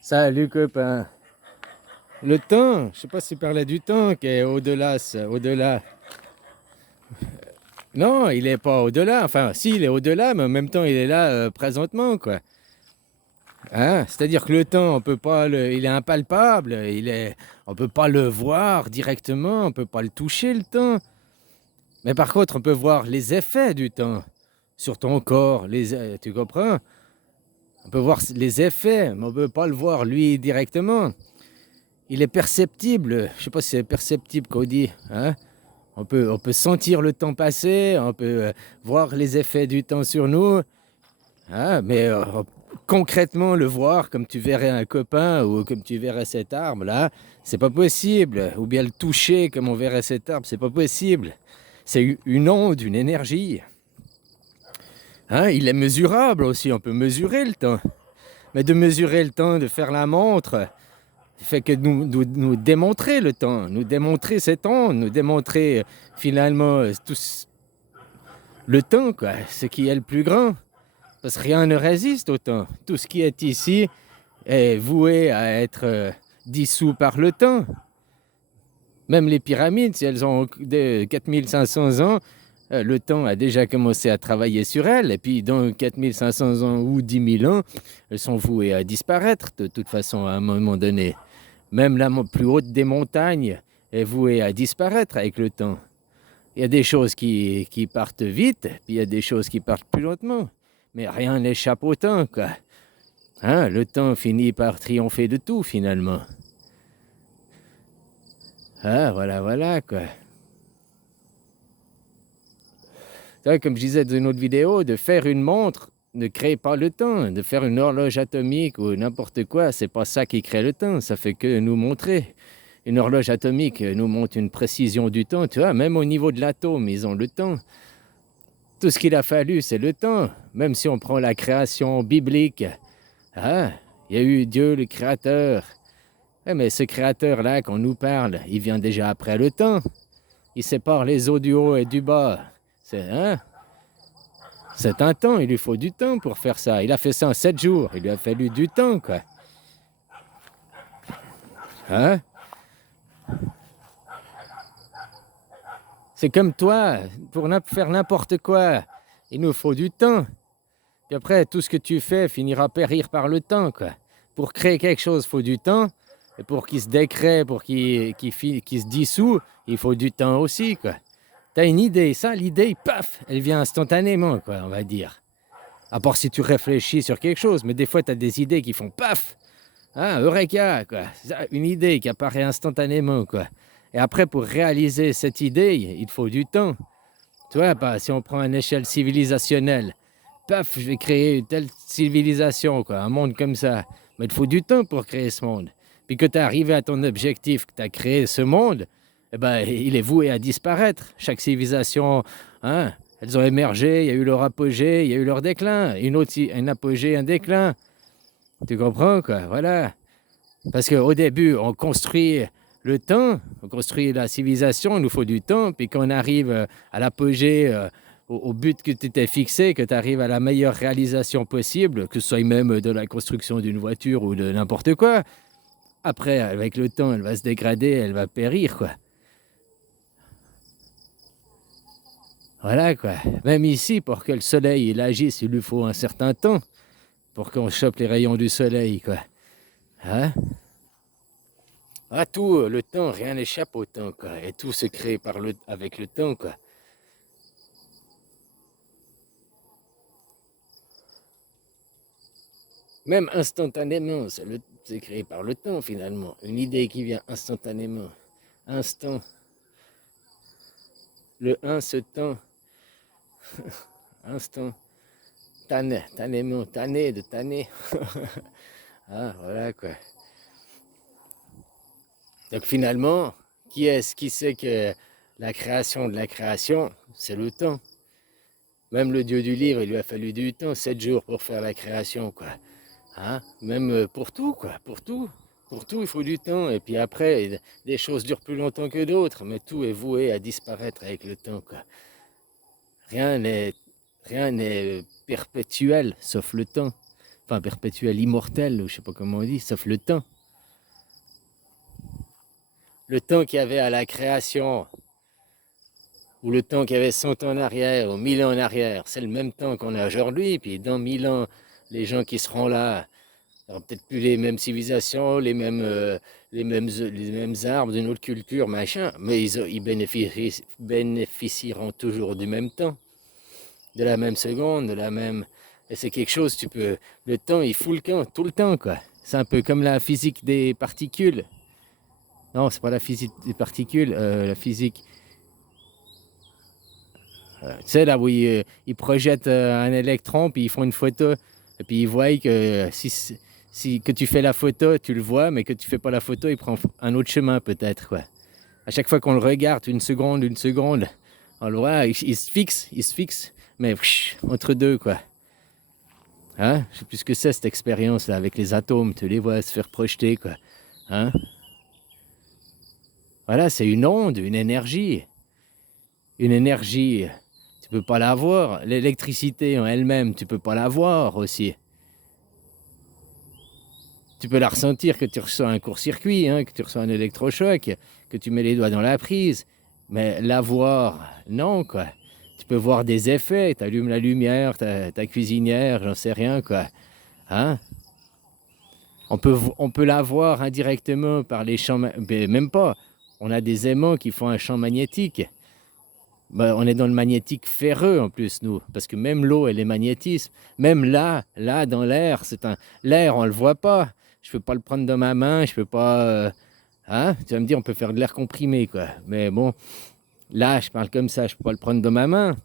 Salut copain. Le temps, je sais pas si tu parlais du temps qui est au-delà, au-delà. Non, il est pas au-delà. Enfin, si, il est au-delà, mais en même temps, il est là présentement, quoi. Hein? C'est-à-dire que le temps, on peut pas il est impalpable. On peut pas le voir directement. On peut pas le toucher, le temps. Mais par contre, on peut voir les effets du temps sur ton corps. Tu comprends? On peut voir les effets, mais on peut pas le voir lui directement. Il est perceptible. Je sais pas si c'est perceptible qu'on dit, hein? On peut sentir le temps passer, on peut voir les effets du temps sur nous, hein, mais concrètement le voir comme tu verrais un copain ou comme tu verrais cet arbre-là, c'est pas possible. Ou bien le toucher comme on verrait cet arbre, c'est pas possible. C'est une onde, une énergie. Hein, il est mesurable aussi, on peut mesurer le temps. Mais de mesurer le temps, de faire la montre, fait que nous démontrer le temps, nous démontrer cet onde, nous démontrer finalement tout le temps, quoi, ce qui est le plus grand. Parce que rien ne résiste au temps. Tout ce qui est ici est voué à être dissous par le temps. Même les pyramides, si elles ont 4500 ans, le temps a déjà commencé à travailler sur elles. Et puis dans 4500 ans ou 10 000 ans, elles sont vouées à disparaître de toute façon à un moment donné. Même la plus haute des montagnes est vouée à disparaître avec le temps. Il y a des choses qui partent vite, puis il y a des choses qui partent plus lentement. Mais rien n'échappe au temps, quoi. Hein, le temps finit par triompher de tout, finalement. Ah, voilà, voilà, quoi. Comme je disais dans une autre vidéo, de faire une montre ne crée pas le temps. De faire une horloge atomique ou n'importe quoi, c'est pas ça qui crée le temps. Ça fait que nous montrer. Une horloge atomique nous montre une précision du temps, tu vois. Même au niveau de l'atome, ils ont le temps. Tout ce qu'il a fallu, c'est le temps. Même si on prend la création biblique, ah, il y a eu Dieu le Créateur. Mais ce Créateur-là qu'on nous parle, il vient déjà après le temps. Il sépare les eaux du haut et du bas. Hein? C'est un temps, il lui faut du temps pour faire ça. Il a fait ça en 7 jours, il lui a fallu du temps, quoi. Hein? C'est comme toi, pour faire n'importe quoi, il nous faut du temps. Puis après, tout ce que tu fais finira périr par le temps, quoi. Pour créer quelque chose, il faut du temps. Et pour qu'il se décrée, pour qu'il se dissout, il faut du temps aussi, quoi. T'as une idée, ça, l'idée, paf, elle vient instantanément, quoi, on va dire. À part si tu réfléchis sur quelque chose, mais des fois, t'as des idées qui font paf, hein, eureka, quoi. Une idée qui apparaît instantanément, quoi. Et après, pour réaliser cette idée, il faut du temps. Tu vois, bah, si on prend une échelle civilisationnelle, paf, je vais créer une telle civilisation, quoi, un monde comme ça. Mais il faut du temps pour créer ce monde. Puis que tu es arrivé à ton objectif, que tu as créé ce monde, eh ben, il est voué à disparaître. Chaque civilisation, hein, elles ont émergé, il y a eu leur apogée, il y a eu leur déclin. Une autre, un apogée, un déclin. Tu comprends, quoi, voilà. Parce qu'au début, on construit le temps, on construit la civilisation, il nous faut du temps. Puis quand on arrive à l'apogée, au but que tu t'es fixé, que tu arrives à la meilleure réalisation possible, que ce soit même de la construction d'une voiture ou de n'importe quoi, après, avec le temps, elle va se dégrader, elle va périr, quoi. Voilà, quoi. Même ici, pour que le soleil il agisse, il lui faut un certain temps pour qu'on chope les rayons du soleil, quoi. Hein? Ah, tout, le temps, rien n'échappe au temps, quoi. Et tout se crée avec le temps, quoi. Même instantanément, c'est créé par le temps, finalement. Une idée qui vient instantanément. Instant. Le un se tend. Instant. Tanément. Tanné, de tanner. Ah, voilà, quoi. Donc, finalement, qui sait que la création de la création, c'est le temps. Même le Dieu du livre, il lui a fallu du temps, 7 jours pour faire la création, quoi. Hein? Même pour tout, quoi, pour tout. Pour tout, il faut du temps. Et puis après, des choses durent plus longtemps que d'autres, mais tout est voué à disparaître avec le temps, quoi. Rien n'est, rien n'est perpétuel, sauf le temps. enfin perpétuel, immortel, ou je sais pas comment on dit, sauf le temps. Le temps qu'il y avait à la création, ou le temps qu'il y avait 100 ans en arrière, ou 1000 ans en arrière, c'est le même temps qu'on a aujourd'hui, puis dans 1000 ans, les gens qui seront là, il n'y aura peut-être plus les mêmes civilisations, les mêmes arbres d'une autre culture, machin, mais ils bénéficieront toujours du même temps, de la même seconde, de la même... Et c'est quelque chose, tu peux... Le temps, il fout le camp tout le temps, quoi. C'est un peu comme la physique des particules. Non, c'est pas la physique des particules, la physique... tu sais, là où ils projettent un électron, puis ils font une photo, et puis ils voient que si que tu fais la photo, tu le vois, mais que tu fais pas la photo, il prend un autre chemin peut-être, quoi. À chaque fois qu'on le regarde, une seconde, on le voit, il se fixe, mais entre deux, quoi. Hein? Je sais plus ce que c'est cette expérience-là avec les atomes, tu les vois se faire projeter, quoi. Hein? Voilà, c'est une onde, une énergie. Une énergie, tu peux pas la voir. L'électricité en elle-même, tu peux pas la voir aussi. Tu peux la ressentir que tu ressens un court-circuit, hein, que tu ressens un électrochoc, que tu mets les doigts dans la prise. Mais la voir, non, quoi. Tu peux voir des effets, tu allumes la lumière, ta cuisinière, j'en sais rien, quoi. Hein? On peut la voir indirectement par les champs, mais même pas. On a des aimants qui font un champ magnétique. Ben, on est dans le magnétique ferreux en plus, nous, parce que même l'eau, elle est magnétisme. Même là, dans l'air, l'air, on le voit pas. Je peux pas le prendre dans ma main, je peux pas... hein? Tu vas me dire, on peut faire de l'air comprimé, quoi. Mais bon, là, je parle comme ça, je peux pas le prendre dans ma main.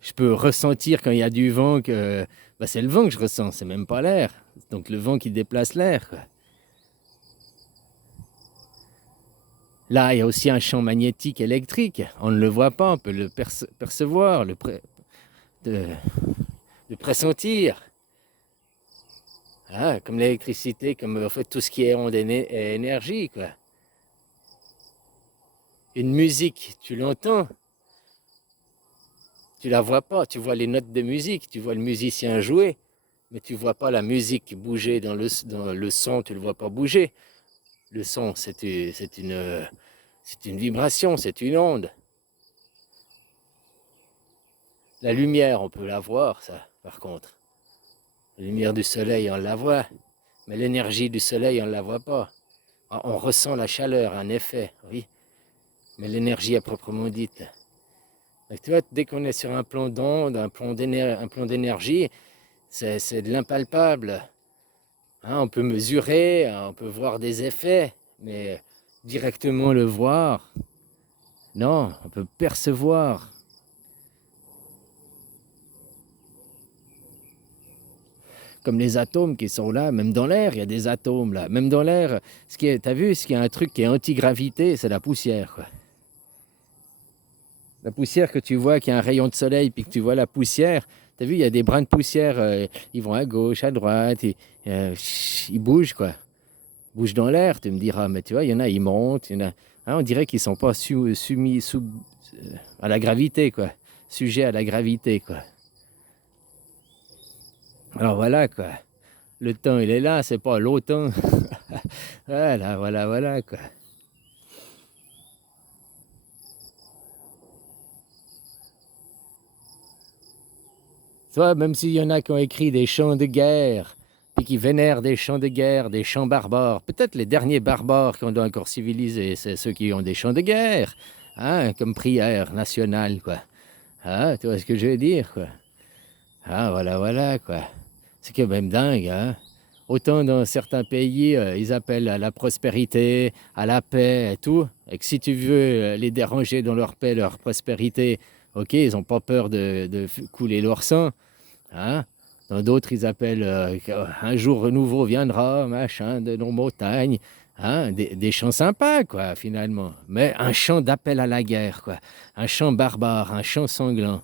Je peux ressentir quand il y a du vent que... Ben, c'est le vent que je ressens, c'est même pas l'air. Donc le vent qui déplace l'air, quoi. Là, il y a aussi un champ magnétique électrique. On ne le voit pas, on peut le percevoir, le pressentir. Ah, comme l'électricité, comme en fait tout ce qui est onde et énergie, quoi. Une musique, tu l'entends, tu la vois pas, tu vois les notes de musique, tu vois le musicien jouer, mais tu vois pas la musique bouger dans le son, tu le vois pas bouger. Le son, c'est une vibration, c'est une onde. La lumière, on peut la voir, ça, par contre. La lumière du soleil, on la voit, mais l'énergie du soleil, on ne la voit pas. On ressent la chaleur, un effet, oui, mais l'énergie à proprement dite. Donc, tu vois, dès qu'on est sur un plan d'onde, un plan d'énergie, c'est de l'impalpable. Hein, on peut mesurer, on peut voir des effets, mais directement le voir, non, on peut percevoir. Comme les atomes qui sont là, même dans l'air, il y a des atomes là. Même dans l'air, t'as vu, ce qui est un truc qui est anti-gravité, c'est la poussière, quoi. La poussière que tu vois, qu'il y a un rayon de soleil, puis que tu vois la poussière, t'as vu, il y a des brins de poussière, ils vont à gauche, à droite, ils bougent, quoi. Ils bougent dans l'air, tu me diras, mais tu vois, il y en a, ils montent, il y en a, hein, on dirait qu'ils sont pas soumis à la gravité, quoi. Sujets à la gravité, quoi. Alors voilà, quoi. Le temps, il est là, c'est pas l'automne. Voilà, quoi. Tu vois, même s'il y en a qui ont écrit des chants de guerre, puis qui vénèrent des chants de guerre, des chants barbares, peut-être les derniers barbares qu'on doit encore civiliser, c'est ceux qui ont des chants de guerre, hein, comme prière nationale, quoi. Ah, tu vois ce que je veux dire, quoi. Ah, voilà, quoi. C'est quand même dingue, hein. Autant dans certains pays, ils appellent à la prospérité, à la paix et tout, et que si tu veux les déranger dans leur paix, leur prospérité, ok, ils n'ont pas peur de couler leur sang, hein. Dans d'autres, ils appellent un jour nouveau viendra, machin, de nos montagnes, hein, des chants sympas, quoi, finalement. Mais un chant d'appel à la guerre, quoi. Un chant barbare, un chant sanglant.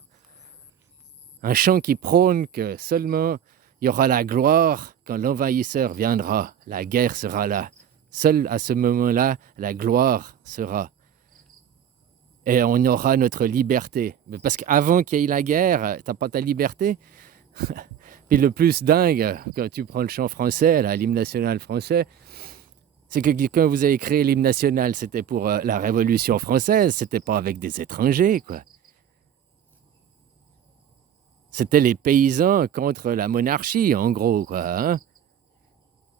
Un chant qui prône que seulement il y aura la gloire quand l'envahisseur viendra. La guerre sera là. Seul à ce moment-là, la gloire sera. Et on aura notre liberté. Mais parce qu'avant qu'il y ait la guerre, t'as pas ta liberté. Puis le plus dingue, quand tu prends le chant français, là, l'hymne national français, c'est que quand vous avez créé l'hymne national, c'était pour la Révolution française, c'était pas avec des étrangers, quoi. C'était les paysans contre la monarchie, en gros, quoi. Hein?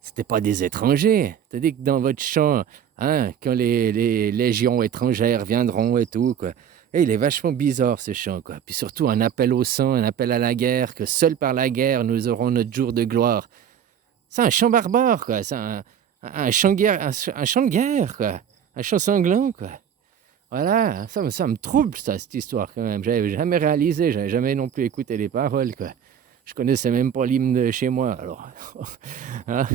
C'était pas des étrangers. C'est-à-dire que dans votre chant, hein, quand les légions étrangères viendront et tout, quoi. Et il est vachement bizarre ce chant, quoi. Puis surtout un appel au sang, un appel à la guerre, que seul par la guerre nous aurons notre jour de gloire. C'est un chant barbare, quoi. C'est un chant de guerre, un chant de guerre, quoi. Un chant sanglant, quoi. Voilà, ça me trouble, ça, cette histoire, quand même. J'avais jamais réalisé, j'avais jamais non plus écouté les paroles, quoi. Je connaissais même pas l'hymne de chez moi, alors. Hein,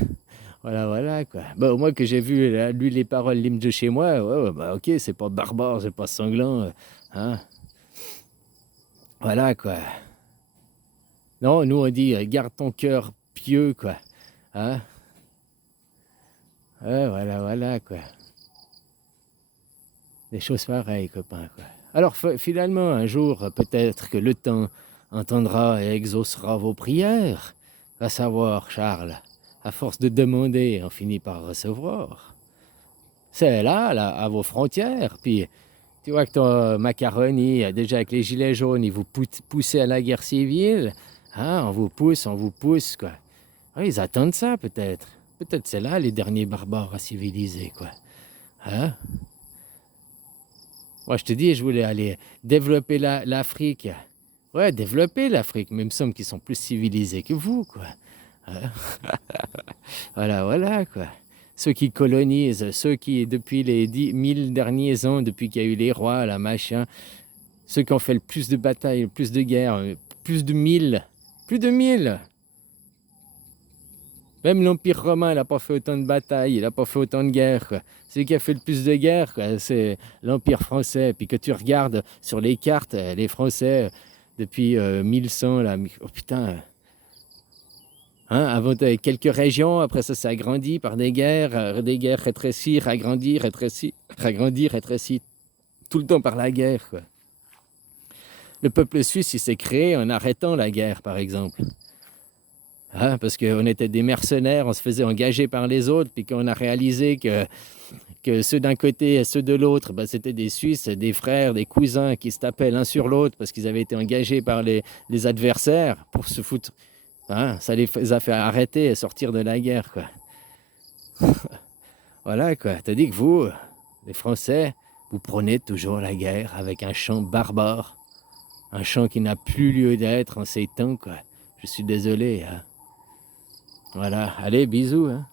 voilà, voilà, quoi. Bon, moi, que j'ai vu, lu les paroles, l'hymne de chez moi, ouais, ouais, bah, ok, c'est pas barbare, c'est pas sanglant, hein. Voilà, quoi. Non, nous, on dit, garde ton cœur pieux, quoi. Hein. Ouais, voilà, voilà, quoi. Des choses pareilles, copains, quoi. Alors, finalement, un jour, peut-être que le temps entendra et exaucera vos prières. Va savoir, Charles, à force de demander, on finit par recevoir. C'est là, là, à vos frontières. Puis, tu vois que ton macaroni, déjà avec les gilets jaunes, ils vous poussent à la guerre civile. Hein, on vous pousse, quoi. Ouais, ils attendent ça, peut-être. Peut-être c'est là les derniers barbares à civiliser, quoi. Hein? Moi, je te dis, je voulais aller développer l'Afrique. Ouais, développer l'Afrique, mais il me semble qu'ils sont plus civilisés que vous, quoi. Hein. Voilà, voilà, quoi. Ceux qui colonisent, ceux qui, depuis les 10 000 derniers ans, depuis qu'il y a eu les rois, la machin, ceux qui ont fait le plus de batailles, le plus de guerres, plus de 1000, plus de 1000. Même l'Empire romain, il n'a pas fait autant de batailles, il n'a pas fait autant de guerres, quoi. Celui qui a fait le plus de guerres, quoi, c'est l'Empire français. Puis que tu regardes sur les cartes, les Français, depuis 1100, là, oh putain, hein, avant, tu avais quelques régions, après ça s'est agrandi par des guerres rétrécies, ragrandi, rétrécies, ragrandi, rétrécies, tout le temps par la guerre, quoi. Le peuple suisse, il s'est créé en arrêtant la guerre, par exemple. Hein, parce qu'on était des mercenaires, on se faisait engager par les autres, puis qu'on a réalisé que ceux d'un côté et ceux de l'autre, ben, c'était des Suisses, des frères, des cousins qui se tapaient l'un sur l'autre parce qu'ils avaient été engagés par les adversaires pour se foutre. Hein, ça les a fait arrêter et sortir de la guerre, quoi. Voilà, quoi. T'as dit que vous, les Français, vous prenez toujours la guerre avec un chant barbare, un chant qui n'a plus lieu d'être en ces temps, quoi. Je suis désolé, hein. Voilà, allez, bisous, hein.